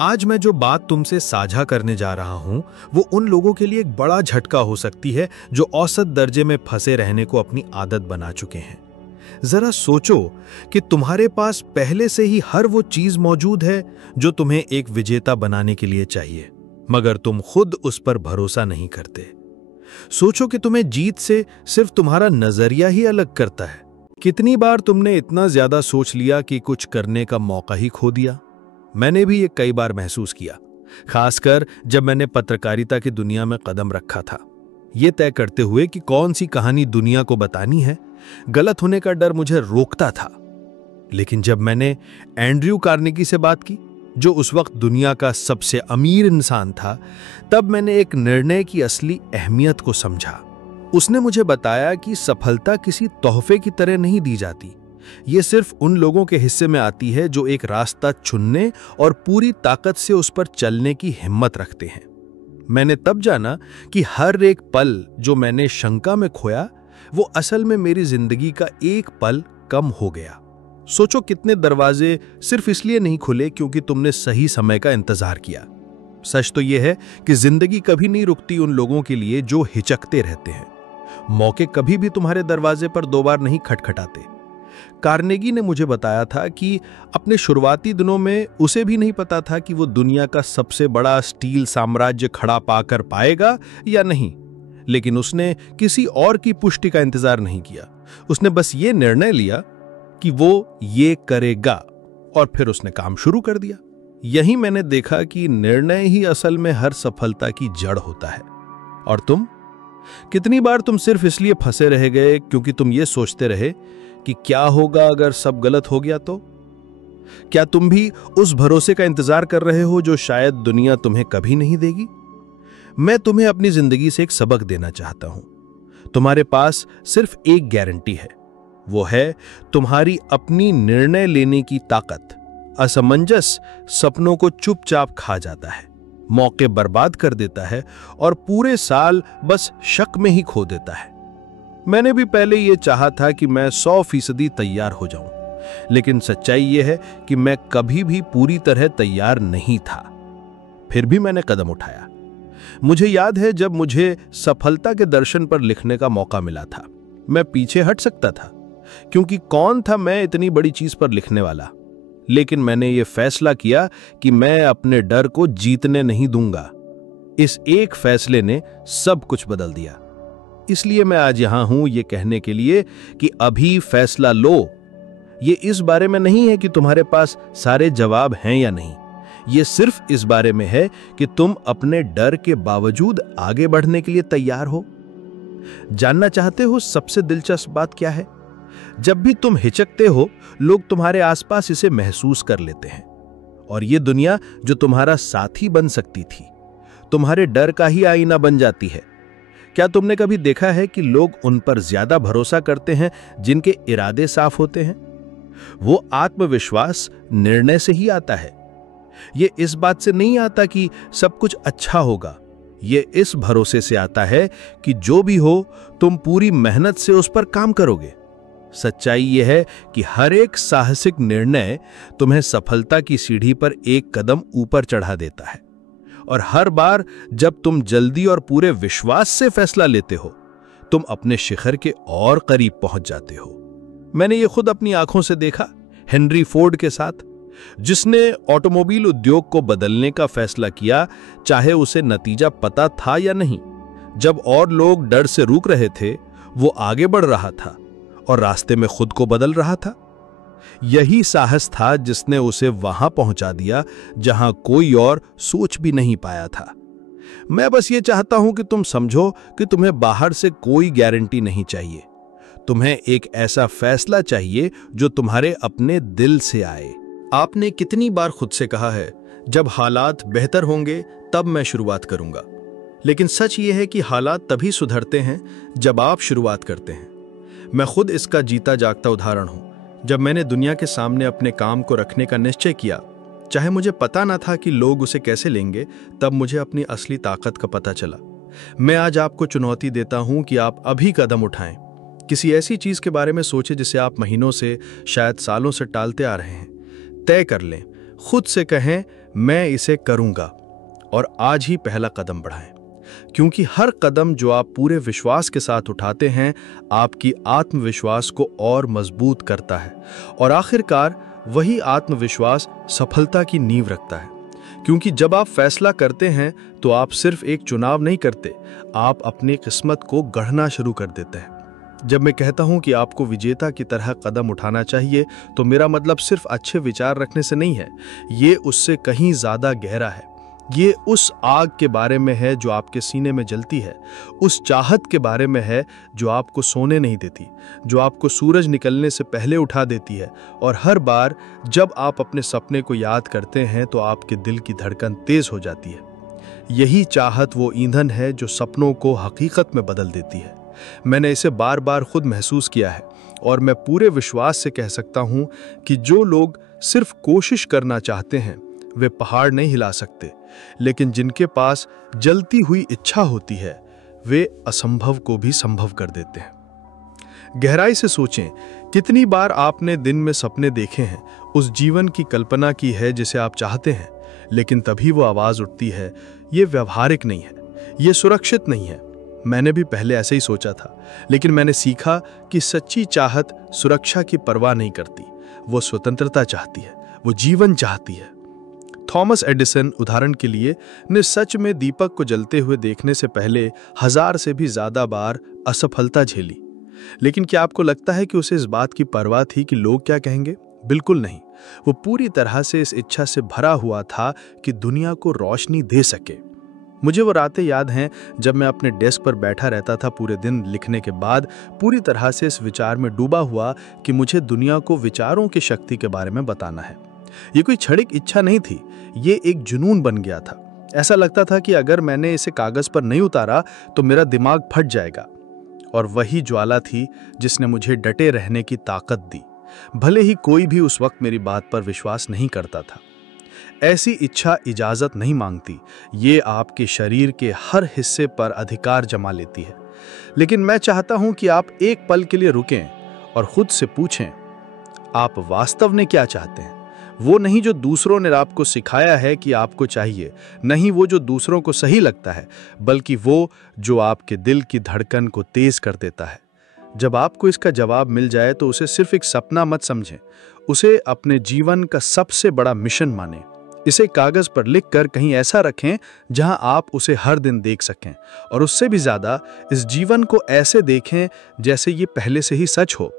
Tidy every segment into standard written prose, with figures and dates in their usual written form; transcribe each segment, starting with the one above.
आज मैं जो बात तुमसे साझा करने जा रहा हूं, वो उन लोगों के लिए एक बड़ा झटका हो सकती है जो औसत दर्जे में फंसे रहने को अपनी आदत बना चुके हैं। जरा सोचो कि तुम्हारे पास पहले से ही हर वो चीज मौजूद है जो तुम्हें एक विजेता बनाने के लिए चाहिए, मगर तुम खुद उस पर भरोसा नहीं करते। सोचो कि तुम्हें जीत से सिर्फ तुम्हारा नजरिया ही अलग करता है। कितनी बार तुमने इतना ज्यादा सोच लिया कि कुछ करने का मौका ही खो दिया। मैंने भी ये कई बार महसूस किया, खासकर जब मैंने पत्रकारिता की दुनिया में कदम रखा था। ये तय करते हुए कि कौन सी कहानी दुनिया को बतानी है, गलत होने का डर मुझे रोकता था। लेकिन जब मैंने एंड्रयू कार्नेगी से बात की, जो उस वक्त दुनिया का सबसे अमीर इंसान था, तब मैंने एक निर्णय की असली अहमियत को समझा। उसने मुझे बताया कि सफलता किसी तोहफे की तरह नहीं दी जाती। ये सिर्फ उन लोगों के हिस्से में आती है जो एक रास्ता चुनने और पूरी ताकत से उस पर चलने की हिम्मत रखते हैं। मैंने तब जाना कि हर एक पल जो मैंने शंका में खोया, वो असल में मेरी जिंदगी का एक पल कम हो गया। सोचो कितने दरवाजे सिर्फ इसलिए नहीं खुले क्योंकि तुमने सही समय का इंतजार किया। सच तो यह है कि जिंदगी कभी नहीं रुकती उन लोगों के लिए जो हिचकते रहते हैं। मौके कभी भी तुम्हारे दरवाजे पर दो बार नहीं खटखटाते। कार्नेगी ने मुझे बताया था कि अपने शुरुआती दिनों में उसे भी नहीं पता था कि वो दुनिया का सबसे बड़ा स्टील साम्राज्य खड़ा पाकर पाएगा या नहीं, लेकिन उसने किसी और की पुष्टि का इंतजार नहीं किया। उसने बस ये निर्णय लिया कि वो ये करेगा और फिर उसने काम शुरू कर दिया। यही मैंने देखा कि निर्णय ही असल में हर सफलता की जड़ होता है। और तुम? कितनी बार तुम सिर्फ इसलिए फंसे रह गए क्योंकि तुम ये सोचते रहे कि क्या होगा अगर सब गलत हो गया तो? क्या तुम भी उस भरोसे का इंतजार कर रहे हो जो शायद दुनिया तुम्हें कभी नहीं देगी? मैं तुम्हें अपनी जिंदगी से एक सबक देना चाहता हूं। तुम्हारे पास सिर्फ एक गारंटी है, वो है तुम्हारी अपनी निर्णय लेने की ताकत। असमंजस सपनों को चुपचाप खा जाता है, मौके बर्बाद कर देता है और पूरे साल बस शक में ही खो देता है। मैंने भी पहले यह चाहा था कि मैं 100% तैयार हो जाऊं, लेकिन सच्चाई यह है कि मैं कभी भी पूरी तरह तैयार नहीं था। फिर भी मैंने कदम उठाया। मुझे याद है जब मुझे सफलता के दर्शन पर लिखने का मौका मिला था, मैं पीछे हट सकता था क्योंकि कौन था मैं इतनी बड़ी चीज पर लिखने वाला। लेकिन मैंने ये फैसला किया कि मैं अपने डर को जीतने नहीं दूंगा। इस एक फैसले ने सब कुछ बदल दिया। इसलिए मैं आज यहां हूं ये कहने के लिए कि अभी फैसला लो। ये इस बारे में नहीं है कि तुम्हारे पास सारे जवाब हैं या नहीं। ये सिर्फ इस बारे में है कि तुम अपने डर के बावजूद आगे बढ़ने के लिए तैयार हो। जानना चाहते हो सबसे दिलचस्प बात क्या है? जब भी तुम हिचकते हो, लोग तुम्हारे आसपास इसे महसूस कर लेते हैं। और ये दुनिया जो तुम्हारा साथी बन सकती थी, तुम्हारे डर का ही आईना बन जाती है। क्या तुमने कभी देखा है कि लोग उन पर ज्यादा भरोसा करते हैं जिनके इरादे साफ होते हैं? वो आत्मविश्वास निर्णय से ही आता है। ये इस बात से नहीं आता कि सब कुछ अच्छा होगा। ये इस भरोसे से आता है कि जो भी हो तुम पूरी मेहनत से उस पर काम करोगे। सच्चाई यह है कि हर एक साहसिक निर्णय तुम्हें सफलता की सीढ़ी पर एक कदम ऊपर चढ़ा देता है। और हर बार जब तुम जल्दी और पूरे विश्वास से फैसला लेते हो, तुम अपने शिखर के और करीब पहुंच जाते हो। मैंने ये खुद अपनी आंखों से देखा, हेनरी फोर्ड के साथ, जिसने ऑटोमोबाइल उद्योग को बदलने का फैसला किया, चाहे उसे नतीजा पता था या नहीं। जब और लोग डर से रुक रहे थे, वो आगे बढ़ रहा था और रास्ते में खुद को बदल रहा था। यही साहस था जिसने उसे वहां पहुंचा दिया जहां कोई और सोच भी नहीं पाया था। मैं बस ये चाहता हूं कि तुम समझो कि तुम्हें बाहर से कोई गारंटी नहीं चाहिए। तुम्हें एक ऐसा फैसला चाहिए जो तुम्हारे अपने दिल से आए। आपने कितनी बार खुद से कहा है, जब हालात बेहतर होंगे तब मैं शुरुआत करूंगा। लेकिन सच ये है कि हालात तभी सुधरते हैं जब आप शुरुआत करते हैं। मैं खुद इसका जीता जागता उदाहरण हूं। जब मैंने दुनिया के सामने अपने काम को रखने का निश्चय किया, चाहे मुझे पता ना था कि लोग उसे कैसे लेंगे, तब मुझे अपनी असली ताकत का पता चला। मैं आज आपको चुनौती देता हूं कि आप अभी कदम उठाएं। किसी ऐसी चीज के बारे में सोचें जिसे आप महीनों से, शायद सालों से टालते आ रहे हैं। तय कर लें, खुद से कहें, मैं इसे करूंगा और आज ही पहला कदम बढ़ाएं, क्योंकि हर कदम जो आप पूरे विश्वास के साथ उठाते हैं आपकी आत्मविश्वास को और मजबूत करता है और आखिरकार वही आत्मविश्वास सफलता की नींव रखता है। क्योंकि जब आप फैसला करते हैं तो आप सिर्फ एक चुनाव नहीं करते, आप अपनी किस्मत को गढ़ना शुरू कर देते हैं। जब मैं कहता हूं कि आपको विजेता की तरह कदम उठाना चाहिए तो मेरा मतलब सिर्फ अच्छे विचार रखने से नहीं है, ये उससे कहीं ज्यादा गहरा है। ये उस आग के बारे में है जो आपके सीने में जलती है, उस चाहत के बारे में है जो आपको सोने नहीं देती, जो आपको सूरज निकलने से पहले उठा देती है। और हर बार जब आप अपने सपने को याद करते हैं तो आपके दिल की धड़कन तेज हो जाती है। यही चाहत वो ईंधन है जो सपनों को हकीकत में बदल देती है। मैंने इसे बार बार खुद महसूस किया है और मैं पूरे विश्वास से कह सकता हूं कि जो लोग सिर्फ कोशिश करना चाहते हैं वे पहाड़ नहीं हिला सकते, लेकिन जिनके पास जलती हुई इच्छा होती है वे असंभव को भी संभव कर देते हैं। गहराई से सोचें, कितनी बार आपने दिन में सपने देखे हैं, उस जीवन की कल्पना की है जिसे आप चाहते हैं, लेकिन तभी वो आवाज उठती है, ये व्यवहारिक नहीं है, ये सुरक्षित नहीं है। मैंने भी पहले ऐसे ही सोचा था, लेकिन मैंने सीखा कि सच्ची चाहत सुरक्षा की परवाह नहीं करती, वो स्वतंत्रता चाहती है, वो जीवन चाहती है। थॉमस एडिसन उदाहरण के लिए ने सच में दीपक को जलते हुए देखने से पहले 1000 से भी ज्यादा बार असफलता झेली, लेकिन क्या आपको लगता है कि उसे इस बात की परवाह थी कि लोग क्या कहेंगे? बिल्कुल नहीं। वो पूरी तरह से इस इच्छा से भरा हुआ था कि दुनिया को रोशनी दे सके। मुझे वो रातें याद हैं जब मैं अपने डेस्क पर बैठा रहता था, पूरे दिन लिखने के बाद पूरी तरह से इस विचार में डूबा हुआ कि मुझे दुनिया को विचारों की शक्ति के बारे में बताना है। ये कोई क्षणिक इच्छा नहीं थी, ये एक जुनून बन गया था। ऐसा लगता था कि अगर मैंने इसे कागज पर नहीं उतारा तो मेरा दिमाग फट जाएगा। और वही ज्वाला थी जिसने मुझे डटे रहने की ताकत दी, भले ही कोई भी उस वक्त मेरी बात पर विश्वास नहीं करता था। ऐसी इच्छा इजाजत नहीं मांगती, ये आपके शरीर के हर हिस्से पर अधिकार जमा लेती है। लेकिन मैं चाहता हूं कि आप एक पल के लिए रुकें और खुद से पूछें, आप वास्तव में क्या चाहते हैं? वो नहीं जो दूसरों ने आपको सिखाया है कि आपको चाहिए, नहीं वो जो दूसरों को सही लगता है, बल्कि वो जो आपके दिल की धड़कन को तेज कर देता है। जब आपको इसका जवाब मिल जाए तो उसे सिर्फ एक सपना मत समझें, उसे अपने जीवन का सबसे बड़ा मिशन मानें। इसे कागज पर लिखकर कहीं ऐसा रखें जहां आप उसे हर दिन देख सकें, और उससे भी ज्यादा इस जीवन को ऐसे देखें जैसे ये पहले से ही सच हो।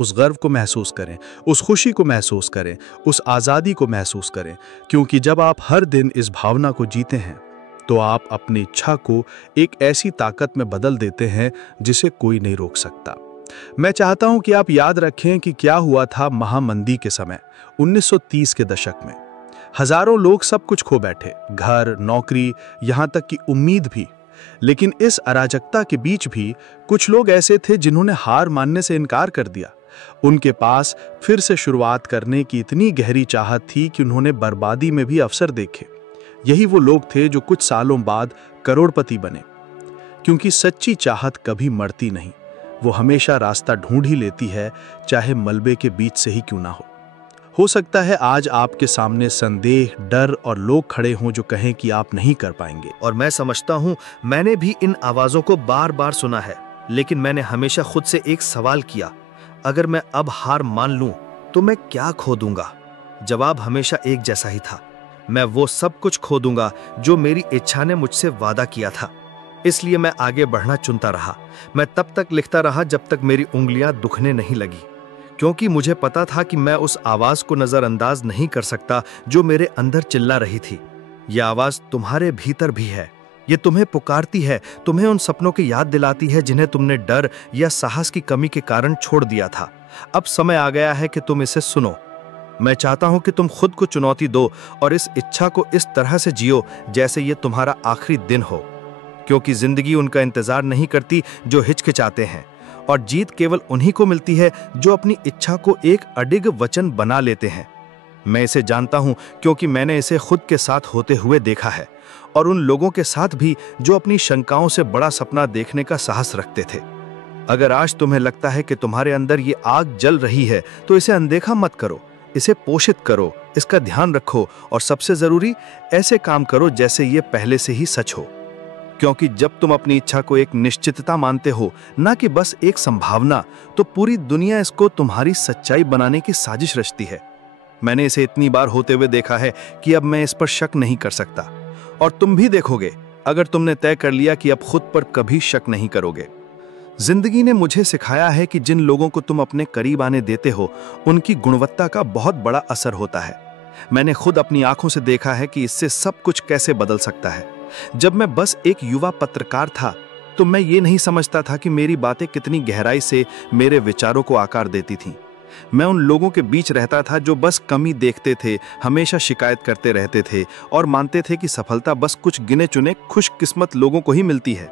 उस गर्व को महसूस करें, उस खुशी को महसूस करें, उस आज़ादी को महसूस करें, क्योंकि जब आप हर दिन इस भावना को जीते हैं तो आप अपनी इच्छा को एक ऐसी ताकत में बदल देते हैं जिसे कोई नहीं रोक सकता। मैं चाहता हूं कि आप याद रखें कि क्या हुआ था महामंदी के समय 1930 के दशक में। हजारों लोग सब कुछ खो बैठे, घर, नौकरी, यहां तक कि उम्मीद भी। लेकिन इस अराजकता के बीच भी कुछ लोग ऐसे थे जिन्होंने हार मानने से इनकार कर दिया। उनके पास फिर से शुरुआत करने की इतनी गहरी चाहत थी कि उन्होंने बर्बादी में भी अवसर देखे। यही वो लोग थे जो कुछ सालों बाद करोड़पति बने, क्योंकि सच्ची चाहत कभी मरती नहीं, वो हमेशा रास्ता ढूंढ ही लेती है, चाहे मलबे के बीच से ही क्यों ना हो सकता है आज आपके सामने संदेह, डर और लोग खड़े हों जो कहें कि आप नहीं कर पाएंगे। और मैं समझता हूं, मैंने भी इन आवाजों को बार बार सुना है, लेकिन मैंने हमेशा खुद से एक सवाल किया, अगर मैं अब हार मान लूं तो मैं क्या खो दूंगा? जवाब हमेशा एक जैसा ही था, मैं वो सब कुछ खो दूंगा जो मेरी इच्छा ने मुझसे वादा किया था। इसलिए मैं आगे बढ़ना चुनता रहा। मैं तब तक लिखता रहा जब तक मेरी उंगलियां दुखने नहीं लगी, क्योंकि मुझे पता था कि मैं उस आवाज को नजरअंदाज नहीं कर सकता जो मेरे अंदर चिल्ला रही थी। यह आवाज तुम्हारे भीतर भी है, ये तुम्हें पुकारती है, तुम्हें उन सपनों की याद दिलाती है जिन्हें तुमने डर या साहस की कमी के कारण छोड़ दिया था। अब समय आ गया है कि तुम इसे सुनो। मैं चाहता हूं कि तुम खुद को चुनौती दो और इस इच्छा को इस तरह से जियो जैसे ये तुम्हारा आखिरी दिन हो, क्योंकि जिंदगी उनका इंतजार नहीं करती जो हिचकिचाते हैं, और जीत केवल उन्हीं को मिलती है जो अपनी इच्छा को एक अडिग वचन बना लेते हैं। मैं इसे जानता हूं क्योंकि मैंने इसे खुद के साथ होते हुए देखा है, और उन लोगों के साथ भी जो अपनी शंकाओं से बड़ा सपना देखने का साहस रखते थे। अगर आज तुम्हें लगता है कि तुम्हारे अंदर ये आग जल रही है तो इसे अनदेखा मत करो, इसे पोषित करो, इसका ध्यान रखो और सबसे जरूरी ऐसे काम करो जैसे ये पहले से ही सच हो, क्योंकि जब तुम अपनी इच्छा को एक निश्चितता मानते हो, ना कि बस एक संभावना, तो पूरी दुनिया इसको तुम्हारी सच्चाई बनाने की साजिश रचती है। मैंने इसे इतनी बार होते हुए देखा है कि अब मैं इस पर शक नहीं कर सकता, और तुम भी देखोगे अगर तुमने तय कर लिया कि अब खुद पर कभी शक नहीं करोगे। जिंदगी ने मुझे सिखाया है कि जिन लोगों को तुम अपने करीब आने देते हो, उनकी गुणवत्ता का बहुत बड़ा असर होता है। मैंने खुद अपनी आंखों से देखा है कि इससे सब कुछ कैसे बदल सकता है। जब मैं बस एक युवा पत्रकार था, तो मैं ये नहीं समझता था कि मेरी बातें कितनी गहराई से मेरे विचारों को आकार देती थीं। मैं उन लोगों के बीच रहता था जो बस कमी देखते थे, हमेशा शिकायत करते रहते थे और मानते थे कि सफलता बस कुछ गिने चुने खुशकिस्मत लोगों को ही मिलती है।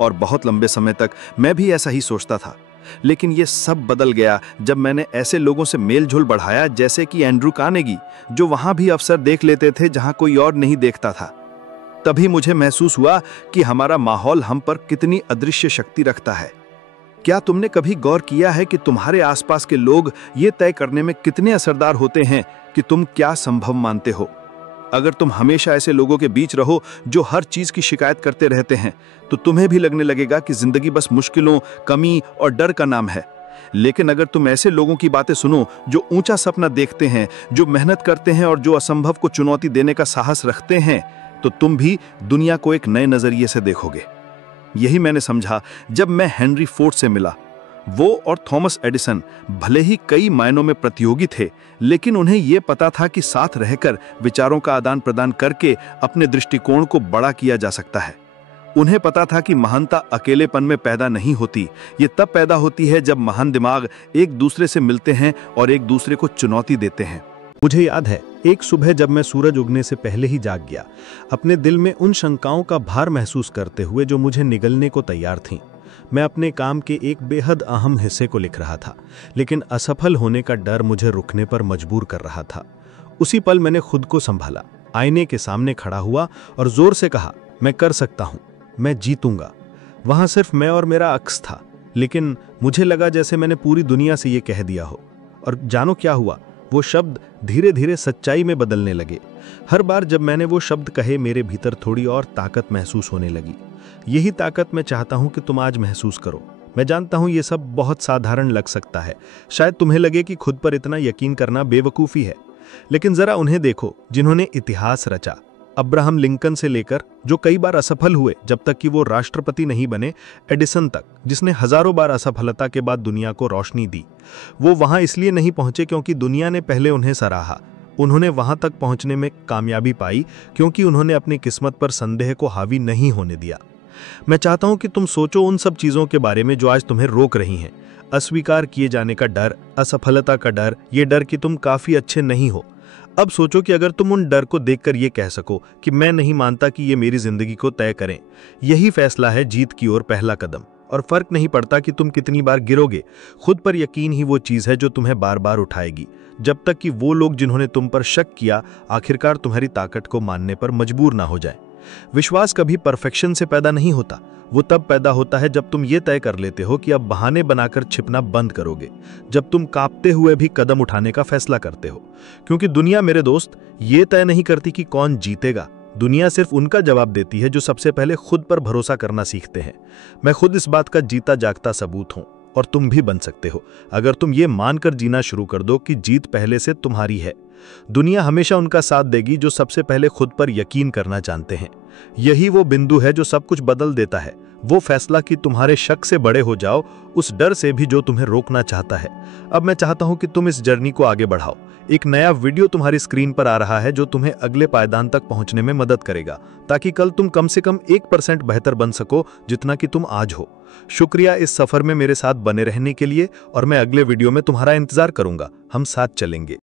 और बहुत लंबे समय तक मैं भी ऐसा ही सोचता था। लेकिन ये सब बदल गया जब मैंने ऐसे लोगों से मेलझोल बढ़ाया, जैसे कि एंड्रू कार्नेगी, जो वहां भी अवसर देख लेते थे जहां कोई और नहीं देखता था। तभी मुझे महसूस हुआ कि हमारा माहौल हम पर कितनी अदृश्य शक्ति रखता है। क्या तुमने कभी गौर किया है कि तुम्हारे आसपास के लोग ये तय करने में कितने असरदार होते हैं कि तुम क्या संभव मानते हो? अगर तुम हमेशा ऐसे लोगों के बीच रहो जो हर चीज की शिकायत करते रहते हैं, तो तुम्हें भी लगने लगेगा कि जिंदगी बस मुश्किलों, कमी और डर का नाम है। लेकिन अगर तुम ऐसे लोगों की बातें सुनो जो ऊंचा सपना देखते हैं, जो मेहनत करते हैं और जो असंभव को चुनौती देने का साहस रखते हैं, तो तुम भी दुनिया को एक नए नजरिए से देखोगे। यही मैंने समझा जब मैं हेनरी फोर्ड से मिला। वो और थॉमस एडिसन भले ही कई मायनों में प्रतियोगी थे, लेकिन उन्हें यह पता था कि साथ रहकर विचारों का आदान प्रदान करके अपने दृष्टिकोण को बड़ा किया जा सकता है। उन्हें पता था कि महानता अकेलेपन में पैदा नहीं होती, ये तब पैदा होती है जब महान दिमाग एक दूसरे से मिलते हैं और एक दूसरे को चुनौती देते हैं। मुझे याद है एक सुबह जब मैं सूरज उगने से पहले ही जाग गया, अपने दिल में उन शंकाओं का भार महसूस करते हुए जो मुझे निगलने को तैयार थीं। मैं अपने काम के एक बेहद अहम हिस्से को लिख रहा था, लेकिन असफल होने का डर मुझे रुकने पर मजबूर कर रहा था। उसी पल मैंने खुद को संभाला, आईने के सामने खड़ा हुआ और जोर से कहा, मैं कर सकता हूं, मैं जीतूंगा। वहां सिर्फ मैं और मेरा अक्स था, लेकिन मुझे लगा जैसे मैंने पूरी दुनिया से ये कह दिया हो। और जानो क्या हुआ? वो शब्द धीरे धीरे सच्चाई में बदलने लगे। हर बार जब मैंने वो शब्द कहे, मेरे भीतर थोड़ी और ताकत महसूस होने लगी। यही ताकत मैं चाहता हूं कि तुम आज महसूस करो। मैं जानता हूं ये सब बहुत साधारण लग सकता है, शायद तुम्हें लगे कि खुद पर इतना यकीन करना बेवकूफ़ी है, लेकिन जरा उन्हें देखो जिन्होंने इतिहास रचा। अब्राहम लिंकन से लेकर जो कई बार असफल हुए जब तक कि वो राष्ट्रपति नहीं बने, एडिसन तक जिसने हजारों बार असफलता के बाद दुनिया को रोशनी दी। वो वहां इसलिए नहीं पहुंचे क्योंकि दुनिया ने पहले उन्हें सराहा। उन्होंने वहां तक पहुंचने में कामयाबी पाई क्योंकि उन्होंने अपनी किस्मत पर संदेह को हावी नहीं होने दिया। मैं चाहता हूं कि तुम सोचो उन सब चीजों के बारे में जो आज तुम्हें रोक रही हैं। अस्वीकार किए जाने का डर, असफलता का डर, ये डर कि तुम काफी अच्छे नहीं हो। अब सोचो कि अगर तुम उन डर को देखकर ये कह सको कि मैं नहीं मानता कि ये मेरी जिंदगी को तय करें, यही फैसला है जीत की ओर पहला कदम। और फर्क नहीं पड़ता कि तुम कितनी बार गिरोगे, खुद पर यकीन ही वो चीज है जो तुम्हें बार बार उठाएगी, जब तक कि वो लोग जिन्होंने तुम पर शक किया आखिरकार तुम्हारी ताकत को मानने पर मजबूर ना हो जाए। विश्वास कभी परफेक्शन से पैदा नहीं होता, वो तब पैदा होता है जब तुम ये तय कर लेते हो कि अब बहाने बनाकर छिपना बंद करोगे, जब तुम कांपते हुए भी कदम उठाने का फैसला करते हो। क्योंकि दुनिया मेरे दोस्त ये तय नहीं करती कि कौन जीतेगा, दुनिया सिर्फ उनका जवाब देती है जो सबसे पहले खुद पर भरोसा करना सीखते हैं। मैं खुद इस बात का जीता जागता सबूत हूं, और तुम भी बन सकते हो अगर तुम ये मानकर जीना शुरू कर दो कि जीत पहले से तुम्हारी है। दुनिया हमेशा उनका साथ देगी जो सबसे पहले खुद पर यकीन करना जानते हैं। यही वो बिंदु है जो सब कुछ बदल देता है, वो फैसला कि तुम्हारे शक से बड़े हो जाओ, उस डर से भी जो तुम्हें रोकना चाहता है। अब मैं चाहता हूं कि तुम इस जर्नी को आगे बढ़ाओ। एक नया वीडियो तुम्हारी स्क्रीन पर आ रहा है जो तुम्हें अगले पायदान तक पहुंचने में मदद करेगा, ताकि कल तुम कम से कम 1% बेहतर बन सको जितना कि तुम आज हो। शुक्रिया इस सफर में मेरे साथ बने रहने के लिए, और मैं अगले वीडियो में तुम्हारा इंतजार करूंगा। हम साथ चलेंगे।